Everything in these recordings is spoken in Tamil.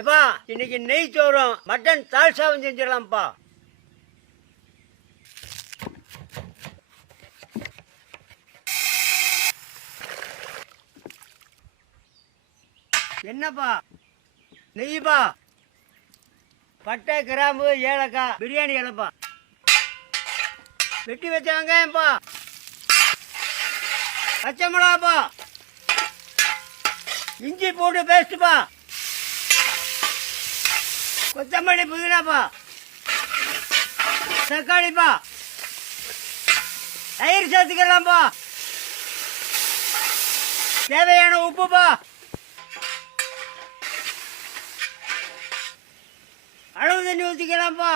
எப்பா இன்னைக்கு நெய் சோறும் மட்டன் தால்சாவும் செஞ்சிடலாம்ப்பா. என்னப்பா நெய்ப்பா, பட்டை கிராம்பு ஏலக்காய் பிரியாணி இலைப்பா, வெட்டி வச்ச வெங்காயம்ப்பா, பச்சை மிளகாப்பா, இஞ்சி பூண்டு பேஸ்ட்டுப்பா, கொத்தமல்லி புதினாப்பா, தக்காளிப்பா, தயிர் சேர்த்துக்கலாம்ப்பா, தேவையான உப்புப்பா, அளவு தண்ணி ஊற்றிக்கலாம்ப்பா.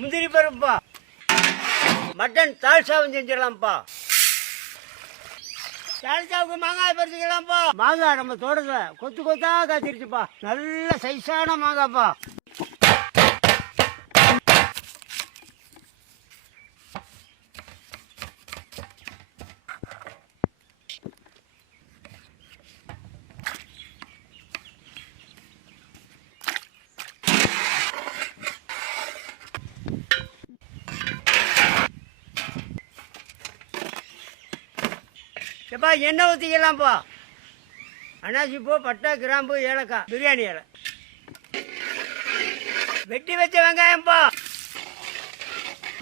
முந்திரி பருப்புப்பா, மட்டன் தால்சாவும் செஞ்சிடலாம்ப்பா. தால்சாவுக்கு மாங்காய் பறிச்சுக்கலாம்ப்பா. மாங்காய் நம்ம தோட்டத்துல கொத்து கொத்தா காய்ச்சிருச்சுப்பா, நல்ல சைஸான மாங்காய்ப்பா. எப்பா எண்ணெய் ஊற்றிக்கலாம்ப்பா. அன்னாசி பூ, பட்டை கிராம்பு ஏலக்காய் பிரியாணி இலை, வெட்டி வச்ச வெங்காயம்ப்பா,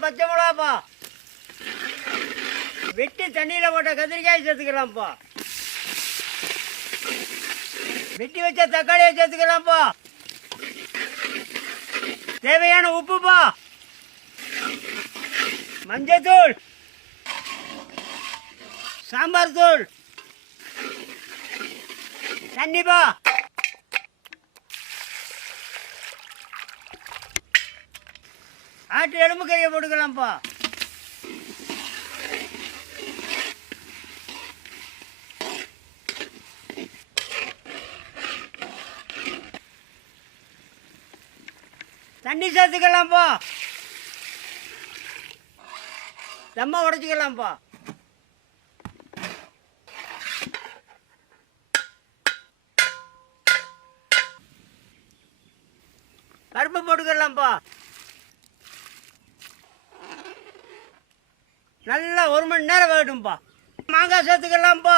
பச்சை மிளகாப்பா, வெட்டி தண்ணியில் போட்ட கத்திரிக்காய் சேர்த்துக்கலாம்ப்பா, வெட்டி வச்ச தக்காளியை சேர்த்துக்கலாம்ப்பா, தேவையான உப்புப்பா, மஞ்சத்தூள், சாம்பார் தூள், தண்ணிப்பா, ஆட்டு எலும்பு கறியை போட்டுக்கலாம்ப்பா. தண்ணி சேர்த்துக்கலாம்ப்பா. தம்மா உடைச்சிக்கலாம்ப்பா. பருப்பு போட்டுக்கலாம்ப்பா. நல்லா 1 மணி நேரம் வேகட்டும்ப்பா. மாங்காய் சேர்த்துக்கலாம்ப்பா.